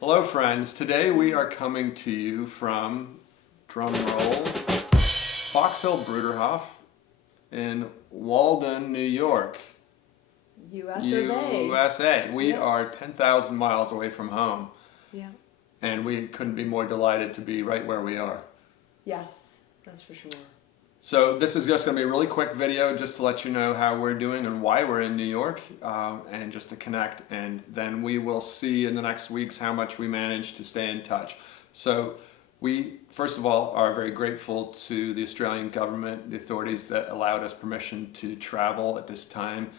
Hello friends, today we are coming to you from, drum roll, Fox Hill Bruderhof in Walden, New York. USA. We are 10,000 miles away from home. Yeah. And we couldn't be more delighted to be right where we are. Yes, that's for sure. So this is just going to be a really quick video just to let you know how we're doing and why we're in New York, and just to connect, and then we will see in the next weeks how much we manage to stay in touch. So we, first of all, are very grateful to the Australian government, the authorities that allowed us permission to travel at this time.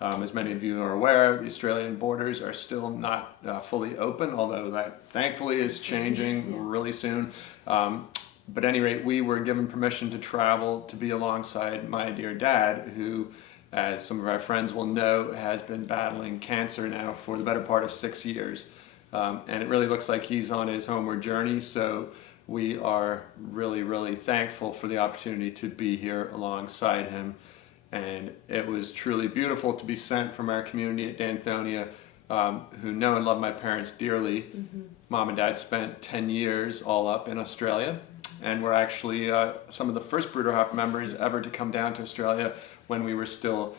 As many of you are aware, the Australian borders are still not fully open, although that thankfully is changing really soon. But at any rate, we were given permission to travel to be alongside my dear dad, who, as some of our friends will know, has been battling cancer now for the better part of 6 years. And it really looks like he's on his homeward journey, so we are really, really thankful for the opportunity to be here alongside him. And it was truly beautiful to be sent from our community at Danthonia, who know and love my parents dearly. Mm-hmm. Mom and Dad spent 10 years all up in Australia. And we're actually some of the first Bruderhof members ever to come down to Australia when we were still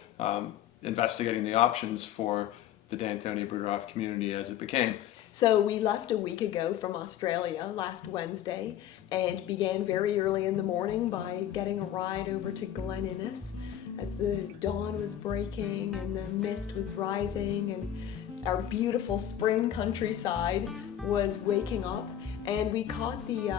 investigating the options for the Danthonia Bruderhof community as it became. So we left a week ago from Australia last Wednesday and began very early in the morning by getting a ride over to Glen Innes as the dawn was breaking and the mist was rising and our beautiful spring countryside was waking up, and we caught the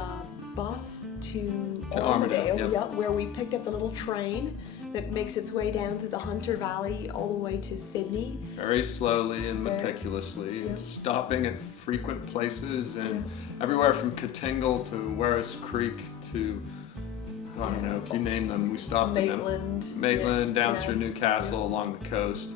bus to Armadale, yep. Where we picked up the little train that makes its way down through the Hunter Valley all the way to Sydney. Very slowly and meticulously, stopping at frequent places, and everywhere from Katingle to Werris Creek to, I don't know, you name them, we stopped in them. Maitland, down through Newcastle, along the coast.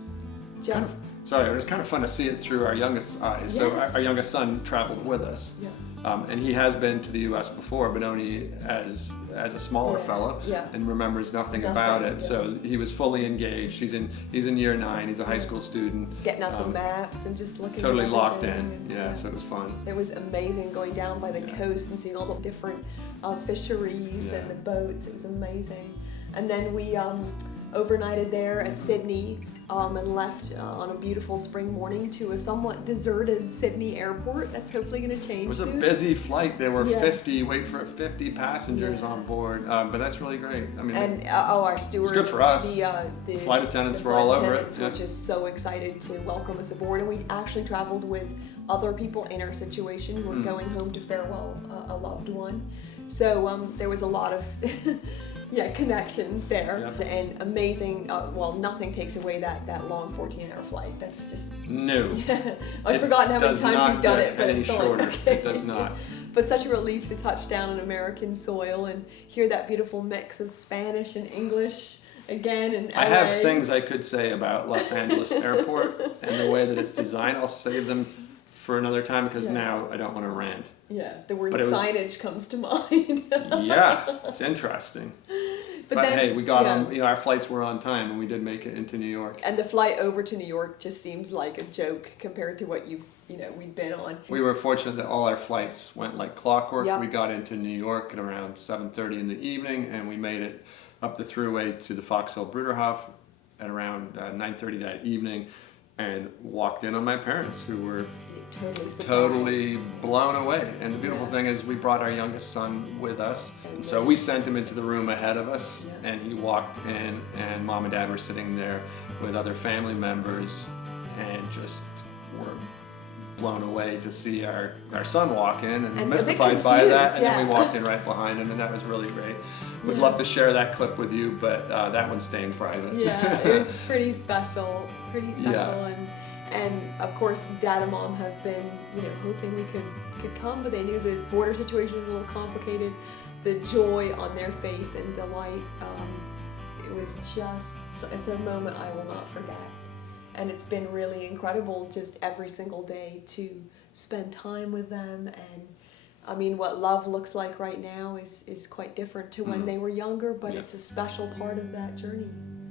It was kind of fun to see it through our youngest eyes. So our youngest son traveled with us. Yeah. And he has been to the U.S. before, but only as a smaller fellow, and remembers nothing about it. So he was fully engaged. He's in year 9. He's a high school student. Getting out the maps and just looking. Totally locked in. So it was fun. It was amazing going down by the coast and seeing all the different fisheries and the boats. It was amazing. And then we overnighted there at Sydney. And left on a beautiful spring morning to a somewhat deserted Sydney airport. That's hopefully going to change. It was a busy flight. There were 50 passengers on board, but that's really great. I mean, and our steward, it's good for us. The flight attendants were all over it. Were just so excited to welcome us aboard, and we actually traveled with other people in our situation who were going home to farewell a loved one. So there was a lot of connection there, and amazing. Well, nothing takes away that long 14-hour flight. That's just I've forgotten how many times we've done it, but it's still shorter. It does not. But such a relief to touch down on American soil and hear that beautiful mix of Spanish and English again. And I have things I could say about Los Angeles Airport and the way that it's designed. I'll save them for another time because now I don't want to rant. Yeah, the word signage comes to mind. It's interesting. But then, hey, we got on, our flights were on time and we did make it into New York. And the flight over to New York just seems like a joke compared to what we've been on. We were fortunate that all our flights went like clockwork. We got into New York at around 7:30 in the evening, and we made it up the thruway to the Fox Hill Bruderhof at around 9:30 that evening, and walked in on my parents, who were totally blown away. And the beautiful thing is we brought our youngest son with us, and so we sent him into the room ahead of us, and he walked in, and Mom and Dad were sitting there with other family members and just were blown away to see our son walk in, and mystified by that, and then we walked in right behind him, and that was really great. Would love to share that clip with you, but that one's staying private. It was pretty special, and of course Dad and Mom have been hoping we could come, but they knew the border situation was a little complicated. The joy on their face and delight, it was it's a moment I will not forget. And it's been really incredible just every single day to spend time with them. And I mean, what love looks like right now is quite different to when they were younger, but it's a special part of that journey.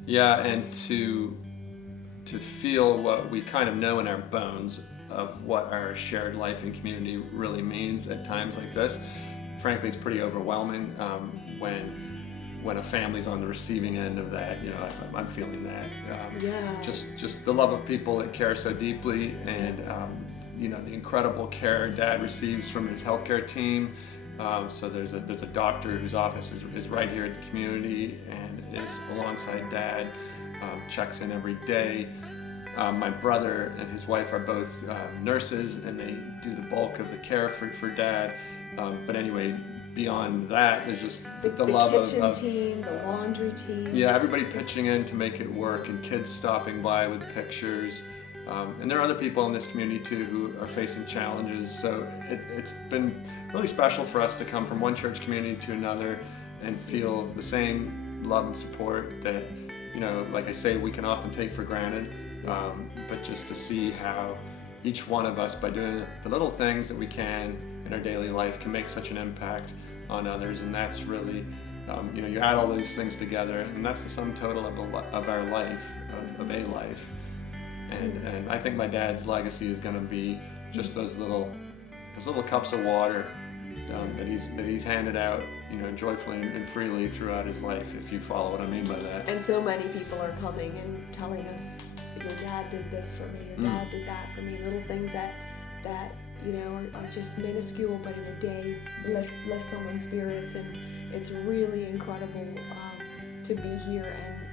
Yeah, and to feel what we kind of know in our bones of what our shared life and community really means at times like this. Frankly, it's pretty overwhelming when a family's on the receiving end of that. You know, I'm feeling that. Just the love of people that care so deeply, and you know, the incredible care Dad receives from his healthcare team. So there's a doctor whose office is right here at the community and is alongside Dad, checks in every day. My brother and his wife are both nurses, and they do the bulk of the care for Dad. But anyway, beyond that, there's just the love of the kitchen team, the laundry team. Yeah, everybody pitching in to make it work, and kids stopping by with pictures. And there are other people in this community too who are facing challenges. So it's been really special for us to come from one church community to another and feel the same love and support that, you know, like I say, we can often take for granted. But just to see how each one of us, by doing the little things that we can in our daily life, can make such an impact on others. And that's really, you know, you add all these things together, and that's the sum total of our life, of a life. And I think my dad's legacy is going to be just those little cups of water that he's handed out, you know, joyfully and freely throughout his life, if you follow what I mean by that. And so many people are coming and telling us, your dad did this for me, your dad did that for me. Little things that you know are just minuscule, but in a day lift someone's spirits, and it's really incredible to be here and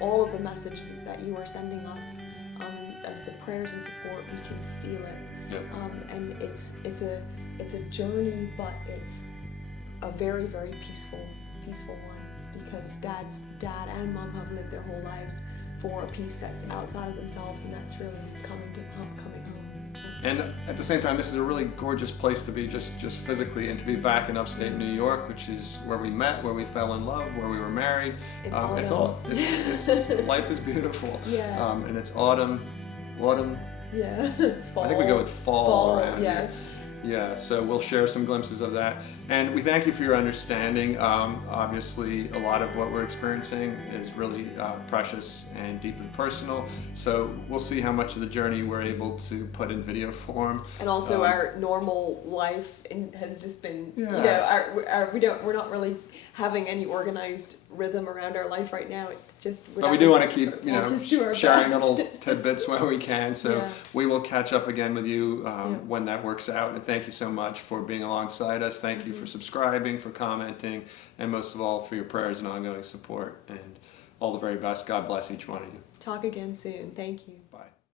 all of the messages that you are sending us, of the prayers and support, we can feel it. Yep. And it's a journey, but it's a very, very peaceful one, because dad and mom have lived their whole lives for a peace that's outside of themselves, and that's really coming home. And at the same time, this is a really gorgeous place to be, just physically, and to be back in upstate New York, which is where we met, where we fell in love, where we were married. It's life is beautiful. Yeah. And it's autumn. Yeah. Fall. I think we go with fall around yes. here. Yeah, so we'll share some glimpses of that. And we thank you for your understanding. Obviously, a lot of what we're experiencing is really precious and deeply personal. So we'll see how much of the journey we're able to put in video form. And also our normal life has just been, you know, we're not really having any organized rhythm around our life right now. It's just. But we do want to keep, you know, sharing best. little tidbits where we can. So we will catch up again with you when that works out. And thank you so much for being alongside us. Thank you for subscribing, for commenting, and most of all for your prayers and ongoing support. And all the very best. God bless each one of you. Talk again soon. Thank you.